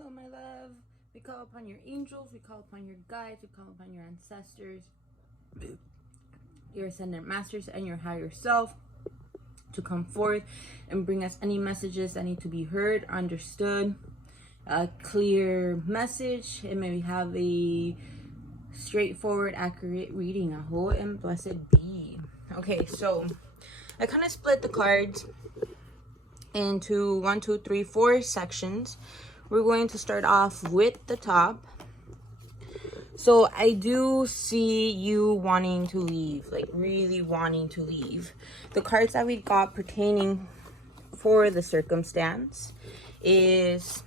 Hello, my love. We call upon your angels, we call upon your guides, we call upon your ancestors, your ascendant masters, and your higher self to come forth and bring us any messages that need to be heard, understood, a clear message, and maybe have a straightforward, accurate reading. Aho and blessed be. Okay, so I kind of split the cards into 1, 2, 3, 4 sections. We're going to start off with the top. So I do see you wanting to leave, like really wanting to leave. The cards that we got pertaining for the circumstance is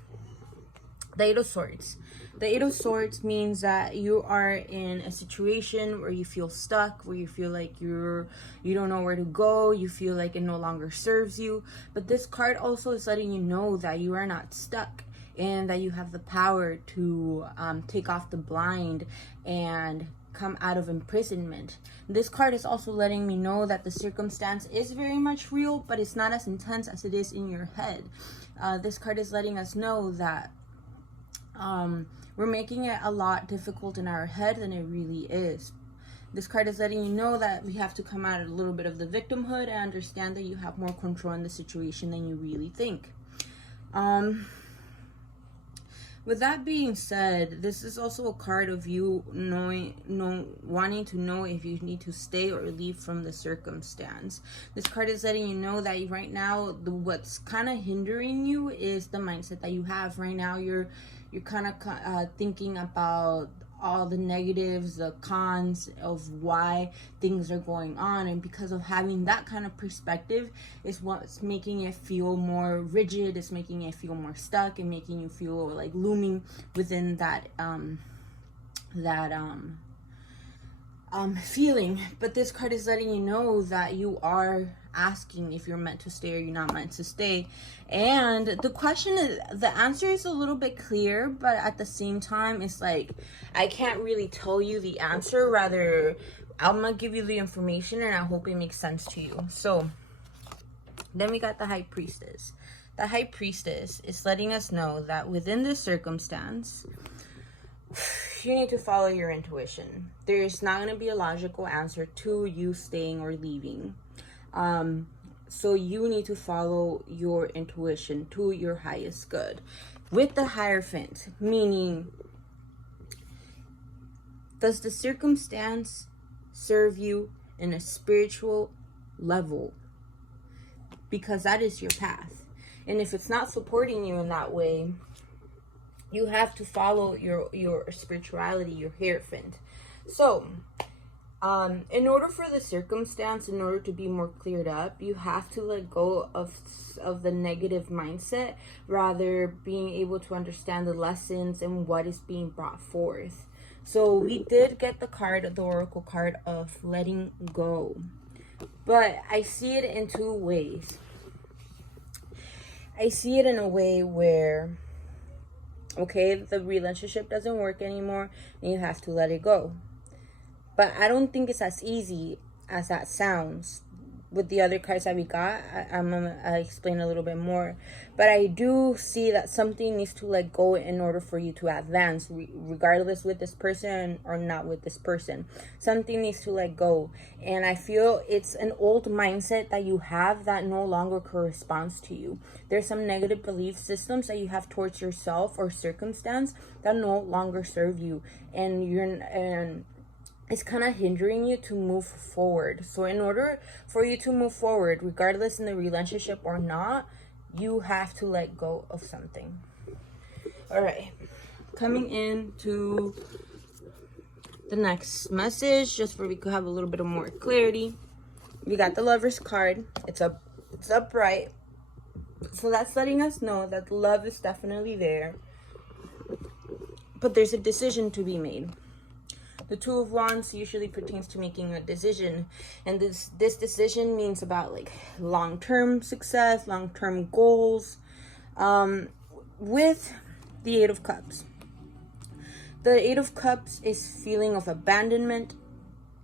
the Eight of Swords. The Eight of Swords means that you are in a situation where you feel stuck, where you feel like you don't know where to go, you feel like it no longer serves you. But this card also is letting you know that you are not stuck, and that you have the power to take off the blind and come out of imprisonment. This card is also letting me know that the circumstance is very much real, but it's not as intense as it is in your head. This card is letting us know that we're making it a lot difficult in our head than it really is. This card is letting you know that we have to come out of a little bit of the victimhood and understand that you have more control in the situation than you really think. With that being said, this is also a card of you wanting to know if you need to stay or leave from the circumstance. This card is letting you know that right now, what's kind of hindering you is the mindset that you have right now. You're kind of thinking about all the negatives, the cons of why things are going on, and because of having that kind of perspective is what's making it feel more rigid, it's making it feel more stuck, and making you feel like looming within that feeling. But this card is letting you know that you are asking if you're meant to stay or you're not meant to stay. And the question is, the answer is a little bit clear, but at the same time it's like I can't really tell you the answer. Rather, I'm gonna give you the information and I hope it makes sense to you. So then we got the High Priestess. The High Priestess is letting us know that within this circumstance, you need to follow your intuition. There's not going to be a logical answer to you staying or leaving. So you need to follow your intuition to your highest good. With the Hierophant, meaning, does the circumstance serve you in a spiritual level? Because that is your path. And if it's not supporting you in that way, you have to follow your spirituality, your Hierophant. So, in order for the circumstance, in order to be more cleared up, you have to let go of the negative mindset, rather being able to understand the lessons and what is being brought forth. So we did get the card, the Oracle card of letting go. But I see it in two ways. I see it in a way where, okay, the relationship doesn't work anymore and you have to let it go. But I don't think it's as easy as that sounds. With the other cards that we got, I'm gonna explain a little bit more. But I do see that something needs to let go in order for you to advance, regardless with this person or not with this person. Something needs to let go. And I feel it's an old mindset that you have that no longer corresponds to you. There's some negative belief systems that you have towards yourself or circumstance that no longer serve you. And it's kind of hindering you to move forward. So in order for you to move forward, regardless in the relationship or not, you have to let go of something. All right, coming into the next message, just where we could have a little bit of more clarity, we got the Lover's card. It's upright, so that's letting us know that love is definitely there, but there's a decision to be made. The Two of Wands usually pertains to making a decision, and this decision means about like long-term success, long-term goals. With the Eight of Cups, the Eight of Cups is feeling of abandonment,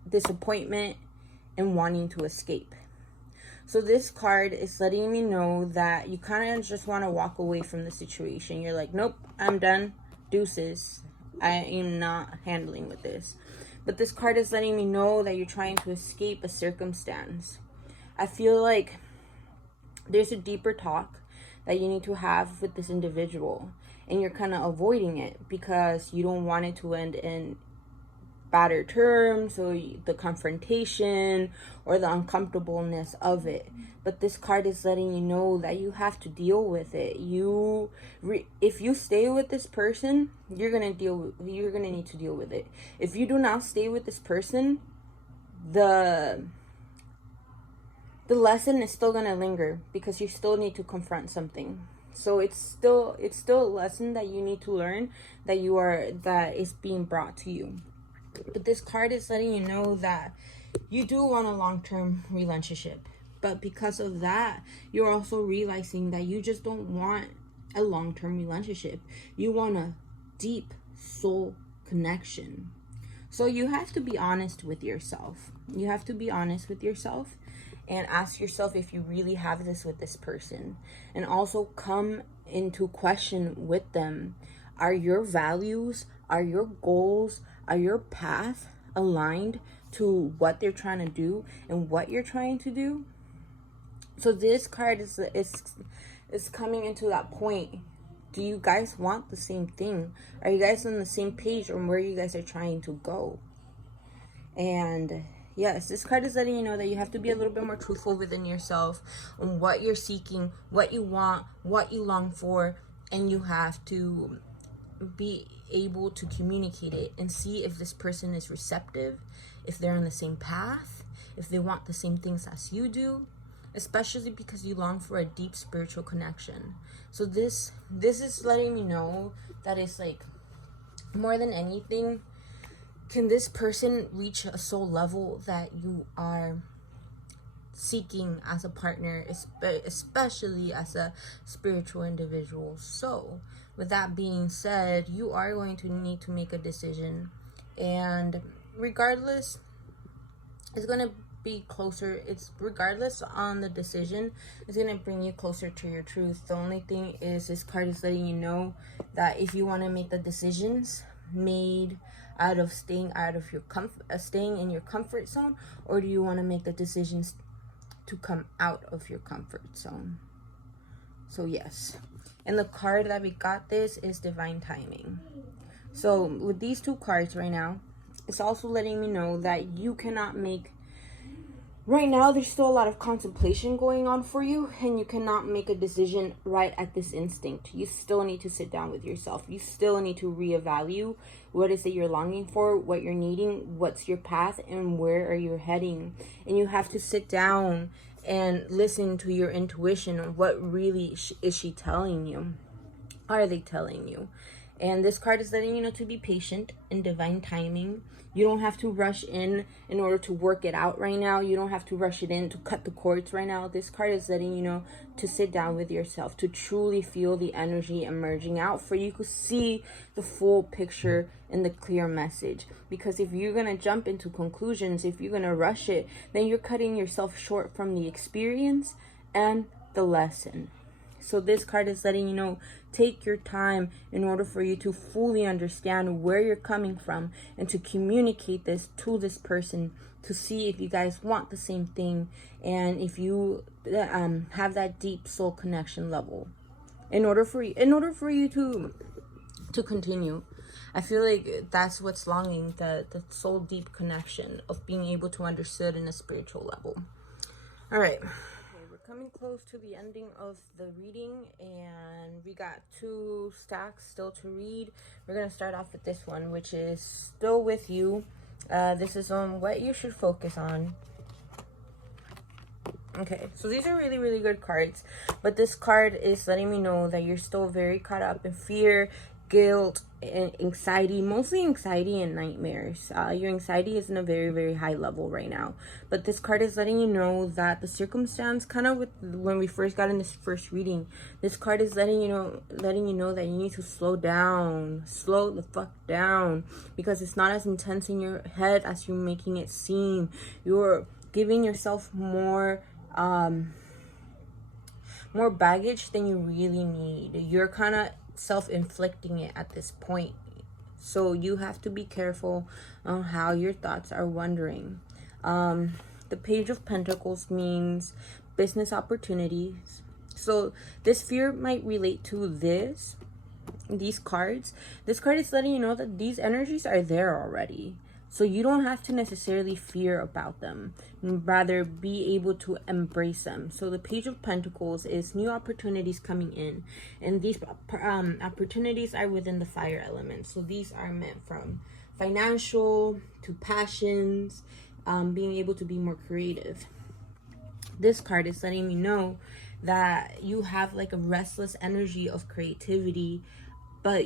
disappointment, and wanting to escape. So this card is letting me know that you kind of just want to walk away from the situation. You're like, nope, I'm done. Deuces. I am not handling with this. But this card is letting me know that you're trying to escape a circumstance. I feel like there's a deeper talk that you need to have with this individual, and you're kind of avoiding it because you don't want it to end in badder terms, or the confrontation, or the uncomfortableness of it. But this card is letting you know that you have to deal with it. If you stay with this person, you're gonna need to deal with it. If you do not stay with this person, the lesson is still gonna linger, because you still need to confront something. So it's still a lesson that you need to learn, that is being brought to you. But this card is letting you know that you do want a long-term relationship. But because of that, you're also realizing that you just don't want a long-term relationship. You want a deep soul connection. So you have to be honest with yourself. You have to be honest with yourself and ask yourself if you really have this with this person. And also come into question with them. Are your values, are your goals, are your path aligned to what they're trying to do and what you're trying to do? So this card is coming into that point. Do you guys want the same thing? Are you guys on the same page on where you guys are trying to go? And yes, this card is letting you know that you have to be a little bit more truthful within yourself on what you're seeking, what you want, what you long for, and you have to be able to communicate it and see if this person is receptive, if they're on the same path, if they want the same things as you do, especially because you long for a deep spiritual connection. So this is letting me know that it's like, more than anything, can this person reach a soul level that you are seeking as a partner, especially as a spiritual individual? So with that being said, you are going to need to make a decision, and regardless, it's going to be closer. It's regardless on the decision, it's going to bring you closer to your truth. The only thing is, this card is letting you know that if you want to make the decisions made out of staying in your comfort zone, or do you want to make the decisions to come out of your comfort zone? So yes. And the card that we got this is divine timing. So with these two cards right now, it's also letting me know that you cannot make, right now there's still a lot of contemplation going on for you, and you cannot make a decision right at this instinct. You still need to sit down with yourself. You still need to reevaluate what is it you're longing for, what you're needing, what's your path, and where are you heading. And you have to sit down and listen to your intuition. What really is she telling you? Are they telling you? And this card is letting you know to be patient in divine timing. You don't have to rush in order to work it out right now. You don't have to rush it in to cut the cords right now. This card is letting you know to sit down with yourself, to truly feel the energy emerging out for you to see the full picture and the clear message. Because if you're going to jump into conclusions, if you're going to rush it, then you're cutting yourself short from the experience and the lesson. So this card is letting you know, take your time in order for you to fully understand where you're coming from, and to communicate this to this person to see if you guys want the same thing, and if you have that deep soul connection level in order for you to continue. I feel like that's what's longing, the soul deep connection of being able to understood in a spiritual level. All right. Coming close to the ending of the reading, and we got 2 stacks still to read. We're going to start off with this one, which is still with you. This is on what you should focus on. Okay, so these are really, really good cards, but this card is letting me know that you're still very caught up in fear, guilt, and anxiety, mostly anxiety and nightmares. Your anxiety is in a very, very high level right now. But this card is letting you know that the circumstance, kind of with when we first got in this first reading, this card is letting you know that you need to slow the fuck down, because it's not as intense in your head as you're making it seem. You're giving yourself more more baggage than you really need. You're kind of self-inflicting it at this point. So you have to be careful on how your thoughts are wandering. The Page of Pentacles means business opportunities. So this fear might relate to these cards. This card is letting you know that these energies are there already. So you don't have to necessarily fear about them, rather be able to embrace them. So the Page of Pentacles is new opportunities coming in, and these opportunities are within the fire element. So these are meant from financial to passions, being able to be more creative. This card is letting me know that you have like a restless energy of creativity, but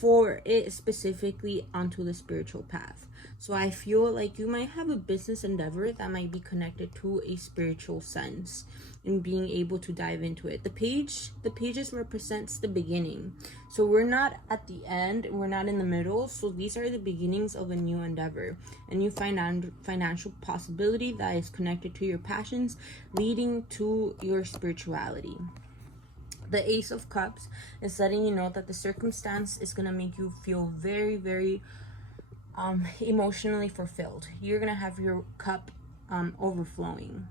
for it specifically onto the spiritual path. So I feel like you might have a business endeavor that might be connected to a spiritual sense and being able to dive into it. The pages represents the beginning. So we're not at the end, we're not in the middle. So these are the beginnings of a new endeavor, a new financial possibility that is connected to your passions, leading to your spirituality. The Ace of Cups is letting you know that the circumstance is going to make you feel very, very emotionally fulfilled. You're going to have your cup overflowing.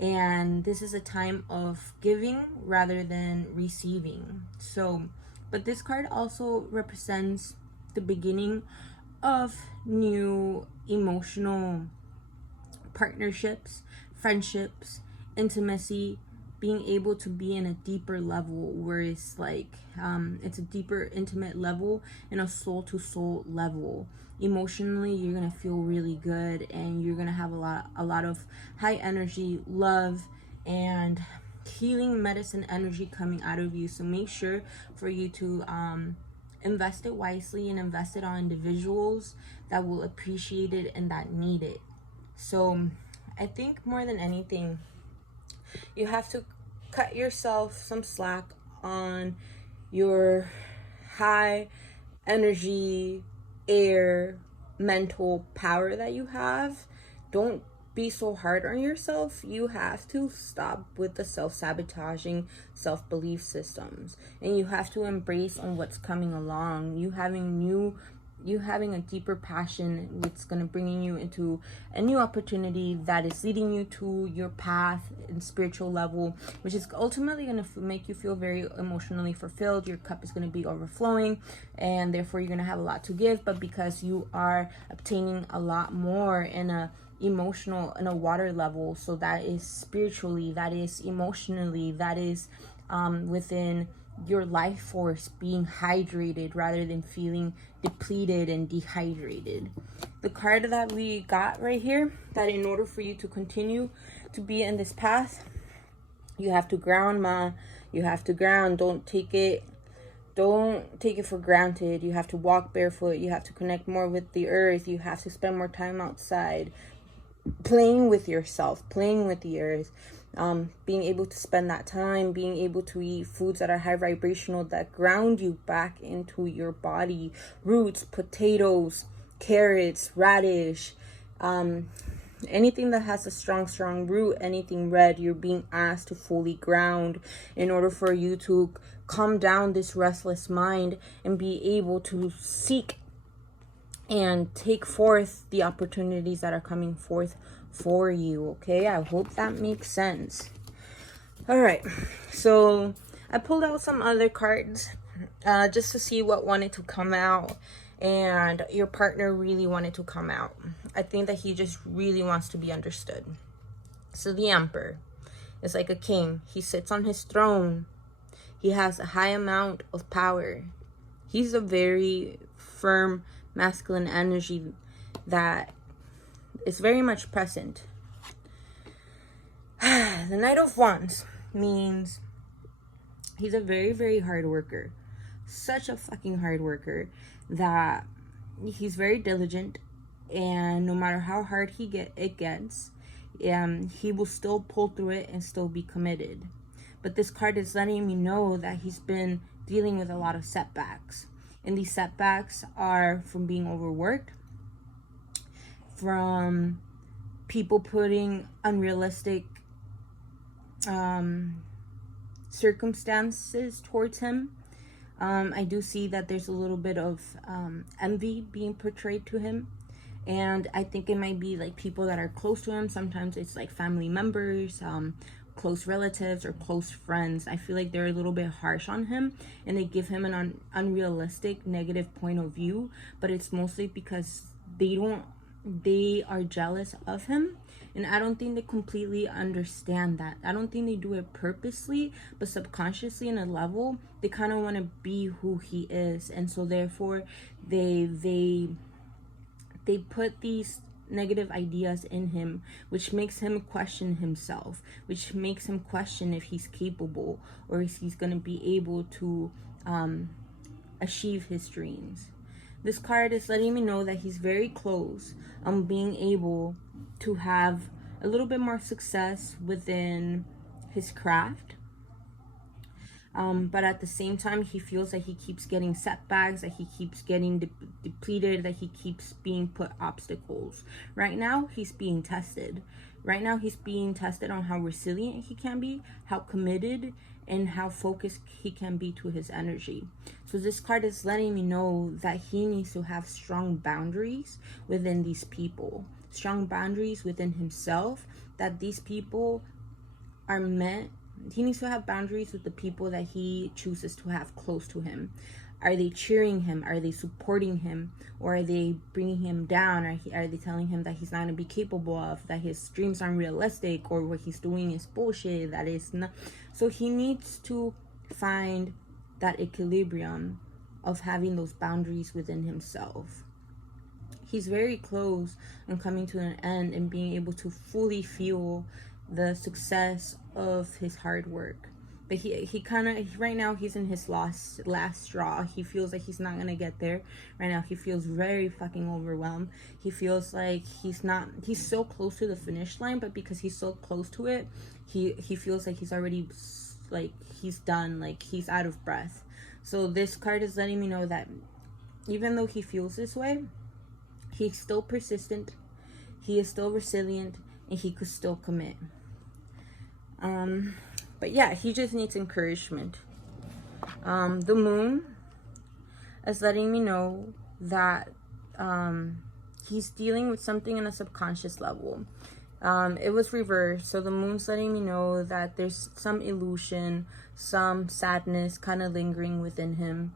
And this is a time of giving rather than receiving. So, but this card also represents the beginning of new emotional partnerships, friendships, intimacy, being able to be in a deeper level where it's like it's a deeper intimate level and a soul to soul level. Emotionally, you're gonna feel really good, and you're gonna have a lot of high energy, love, and healing medicine energy coming out of you. So make sure for you to invest it wisely and invest it on individuals that will appreciate it and that need it. So I think more than anything, you have to cut yourself some slack on your high energy, air, mental power that you have. Don't be so hard on yourself. You have to stop with the self-sabotaging self-belief systems, and you have to embrace on what's coming along. You having a deeper passion, what's going to bring you into a new opportunity that is leading you to your path in spiritual level, which is ultimately going to make you feel very emotionally fulfilled. Your cup is going to be overflowing, and therefore you're going to have a lot to give. But because you are obtaining a lot more in a water level, so that is spiritually, that is emotionally, that is within your life force being hydrated rather than feeling depleted and dehydrated. The card that we got right here, that in order for you to continue to be in this path, you have to ground, you have to ground. Don't take it for granted. You have to walk barefoot. You have to connect more with the earth. You have to spend more time outside, playing with yourself, playing with the earth. Being able to spend that time, being able to eat foods that are high vibrational, that ground you back into your body. Roots, potatoes, carrots, radish, anything that has a strong root, anything red, you're being asked to fully ground in order for you to calm down this restless mind and be able to seek and take forth the opportunities that are coming forth for you. Okay, I hope that makes sense. All right, so I pulled out some other cards just to see what wanted to come out, and your partner really wanted to come out. I think that he just really wants to be understood. So the Emperor is like a king. He sits on his throne. He has a high amount of power. He's a very firm masculine energy that is very much present. The Knight of Wands means he's a very, very hard worker. Such a fucking hard worker that he's very diligent, and no matter how hard it gets, he will still pull through it and still be committed. But this card is letting me know that he's been dealing with a lot of setbacks. And these setbacks are from being overworked, from people putting unrealistic circumstances towards him. I do see that there's a little bit of envy being portrayed to him. And I think it might be like people that are close to him. Sometimes it's like family members, close relatives, or close friends. I feel like they're a little bit harsh on him, and they give him an unrealistic negative point of view. But it's mostly because they are jealous of him. And I don't think they completely understand that. I don't think they do it purposely, but subconsciously in a level, they kind of want to be who he is. And so therefore they put these negative ideas in him, which makes him question himself, which makes him question if he's capable or if he's going to be able to achieve his dreams. This card is letting me know that he's very close on being able to have a little bit more success within his craft. But at the same time, he feels that he keeps getting setbacks, that he keeps getting depleted, that he keeps being put obstacles. Right now, he's being tested. Right now, he's being tested on how resilient he can be, how committed, and how focused he can be to his energy. So this card is letting me know that he needs to have strong boundaries within these people, strong boundaries within himself, that these people are meant. He needs to have boundaries with the people that he chooses to have close to him. Are they cheering him? Are they supporting him? Or are they bringing him down? Are they telling him that he's not going to be capable of, that his dreams aren't realistic, or what he's doing is bullshit, that is not. So he needs to find that equilibrium of having those boundaries within himself. He's very close on coming to an end and being able to fully feel the success of his hard work. But he kind of, right now he's in his last straw. He feels like he's not gonna get there. Right now he feels very fucking overwhelmed. He feels like he's so close to the finish line, but because he's so close to it, he feels like he's already, like, he's done, like he's out of breath. So this card is letting me know that even though he feels this way, he's still persistent, he is still resilient, and he could still commit. But yeah, he just needs encouragement. The moon is letting me know that he's dealing with something on a subconscious level. It was reversed, so the moon's letting me know that there's some illusion, some sadness kind of lingering within him,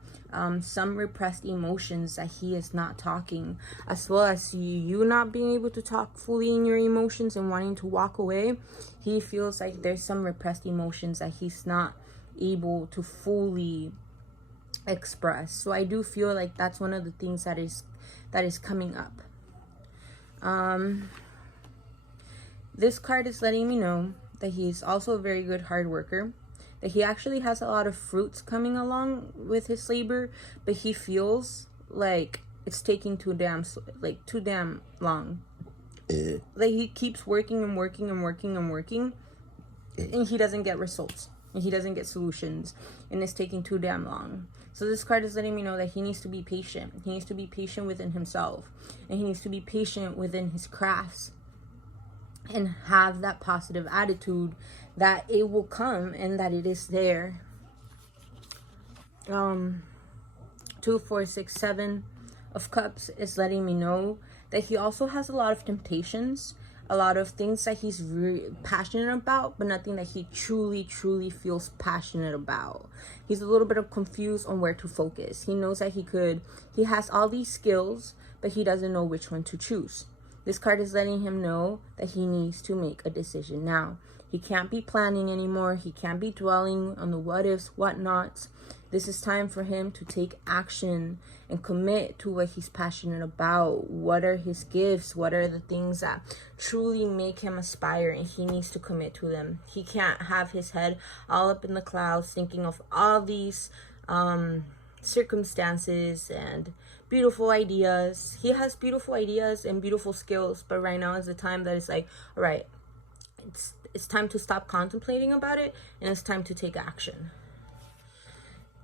some repressed emotions that he is not talking, as well as you not being able to talk fully in your emotions and wanting to walk away. He feels like there's some repressed emotions that he's not able to fully express. So I do feel like that's one of the things that is coming up. This card is letting me know that he's also a very good hard worker, that he actually has a lot of fruits coming along with his labor, but he feels like it's taking too damn long. Like he keeps working and working and working and working, and he doesn't get results, and he doesn't get solutions, and it's taking too damn long. So this card is letting me know that he needs to be patient. He needs to be patient within himself, and he needs to be patient within his crafts, and have that positive attitude that it will come and that it is there. 2, 4, 6, 7 of Cups is letting me know that he also has a lot of temptations, a lot of things that he's really passionate about, but nothing that he truly feels passionate about. He's a little bit confused on where to focus. He knows that he has all these skills, but he doesn't know which one to choose. This card is letting him know that he needs to make a decision now. He can't be planning anymore. He can't be dwelling on the what ifs, what nots. This is time for him to take action and commit to what he's passionate about. What are his gifts? What are the things that truly make him aspire? And he needs to commit to them. He can't have his head all up in the clouds thinking of all these circumstances and beautiful ideas. He has beautiful ideas and beautiful skills, but right now is the time that it's like, all right, it's time to stop contemplating about it, and it's time to take action.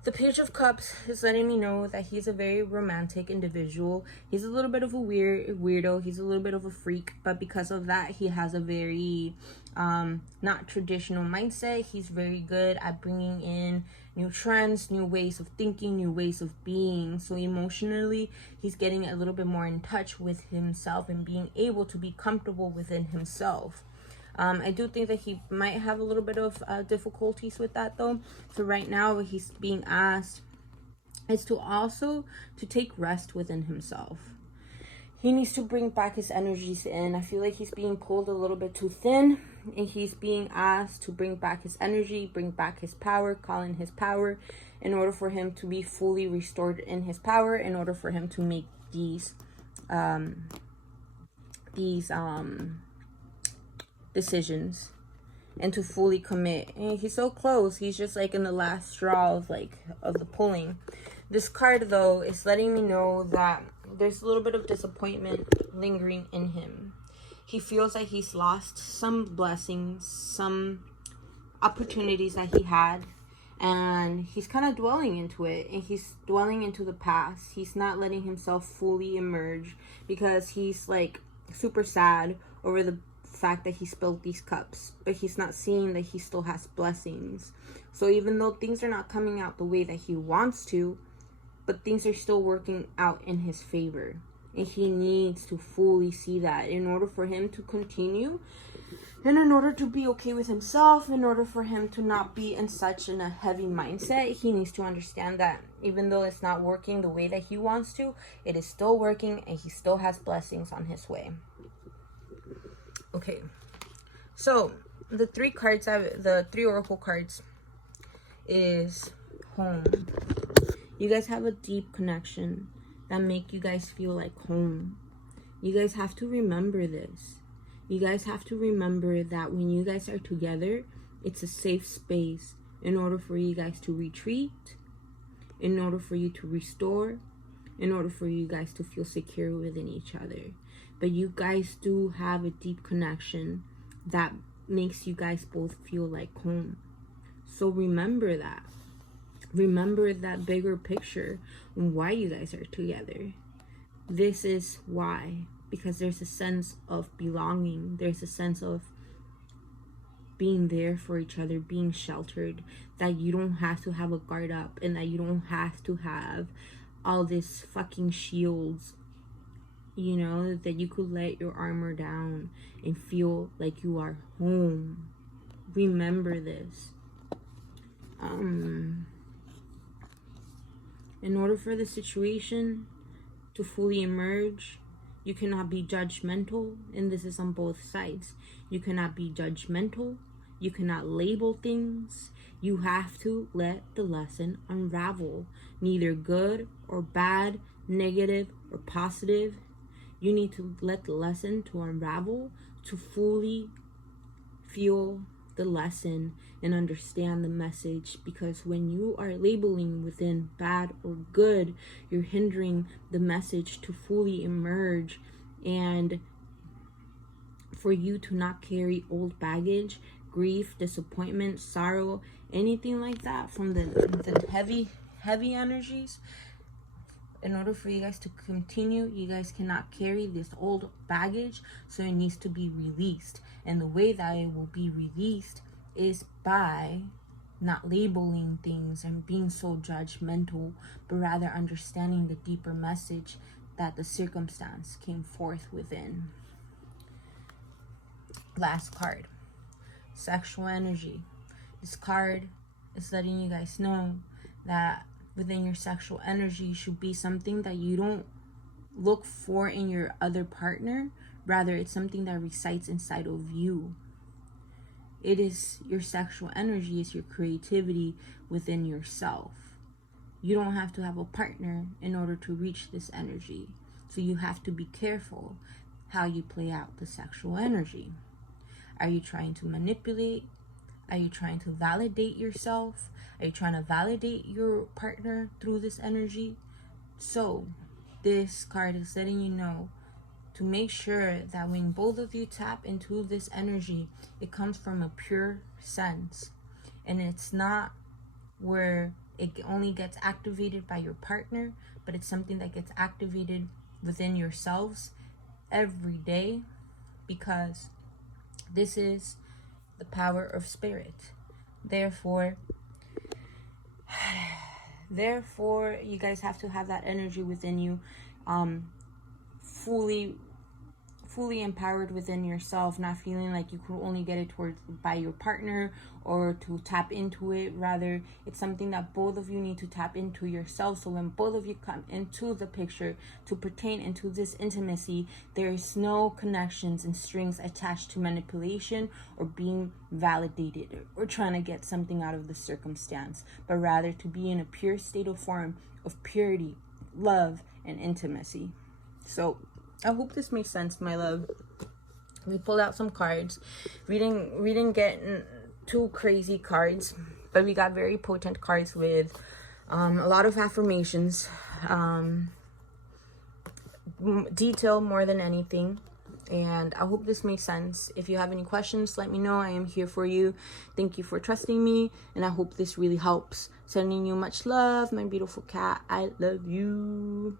The Page of Cups is letting me know that he's a very romantic individual. He's a little bit of a weirdo. He's a little bit of a freak, but because of that, he has a very not traditional mindset. He's very good at bringing in new trends, new ways of thinking, new ways of being. So emotionally, he's getting a little bit more in touch with himself and being able to be comfortable within himself. I do think that he might have a little bit of difficulties with that though. So right now what he's being asked is to take rest within himself. He needs to bring back his energies in. I feel like he's being pulled a little bit too thin, and he's being asked to bring back his energy, bring back his power, call in his power, in order for him to be fully restored in his power, in order for him to make these decisions and to fully commit. And he's so close. He's just like in the last straw of the pulling. This card though is letting me know that there's a little bit of disappointment lingering in him. He feels like he's lost some blessings, some opportunities that he had, and he's kind of dwelling into it, and he's dwelling into the past. He's not letting himself fully emerge because he's like super sad over the fact that he spilled these cups, but he's not seeing that he still has blessings. So even though things are not coming out the way that he wants to, but things are still working out in his favor, and he needs to fully see that in order for him to continue, and in order to be okay with himself, in order for him to not be in such a heavy mindset. He needs to understand that even though it's not working the way that he wants to, it is still working, and he still has blessings on his way. Okay, so the three oracle cards is home. You guys have a deep connection that make you guys feel like home. You guys have to remember this. You guys have to remember that when you guys are together, it's a safe space in order for you guys to retreat, in order for you to restore, in order for you guys to feel secure within each other. But you guys do have a deep connection that makes you guys both feel like home. So remember that. Remember that bigger picture and why you guys are together. This is why. Because there's a sense of belonging. There's a sense of being there for each other, being sheltered. That you don't have to have a guard up, and that you don't have to have all this fucking shields. You know, that you could let your armor down and feel like you are home. Remember this. In order for the situation to fully emerge, you cannot be judgmental, and this is on both sides. You cannot be judgmental. You cannot label things. You have to let the lesson unravel, neither good or bad, negative or positive. You need to let the lesson to unravel, to fully feel the lesson and understand the message. Because when you are labeling within bad or good, you're hindering the message to fully emerge, and for you to not carry old baggage, grief, disappointment, sorrow, anything like that from the heavy energies. In order for you guys to continue, you guys cannot carry this old baggage, so it needs to be released. And the way that it will be released is by not labeling things and being so judgmental, but rather understanding the deeper message that the circumstance came forth within. Last card, sexual energy. This card is letting you guys know that within your sexual energy should be something that you don't look for in your other partner. Rather, it's something that resides inside of you. It is your sexual energy, is your creativity within yourself. You don't have to have a partner in order to reach this energy. So you have to be careful how you play out the sexual energy. Are you trying to manipulate? Are you trying to validate yourself? Are you trying to validate your partner through this energy? So this card is letting you know to make sure that when both of you tap into this energy, it comes from a pure sense. And it's not where it only gets activated by your partner, but it's something that gets activated within yourselves every day, because this is the power of spirit. Therefore, you guys have to have that energy within you, fully empowered within yourself, not feeling like you could only get it towards by your partner or to tap into it. Rather, it's something that both of you need to tap into yourself. So when both of you come into the picture to pertain into this intimacy, there is no connections and strings attached to manipulation or being validated or trying to get something out of the circumstance, but rather to be in a pure state of form of purity, love, and intimacy. So I hope this makes sense, my love. We pulled out some cards. We didn't get too crazy cards, but we got very potent cards with a lot of affirmations, detail more than anything. And I hope this makes sense. If you have any questions, let me know. I am here for you. Thank you for trusting me, and I hope this really helps. Sending you much love, my beautiful cat. I love you.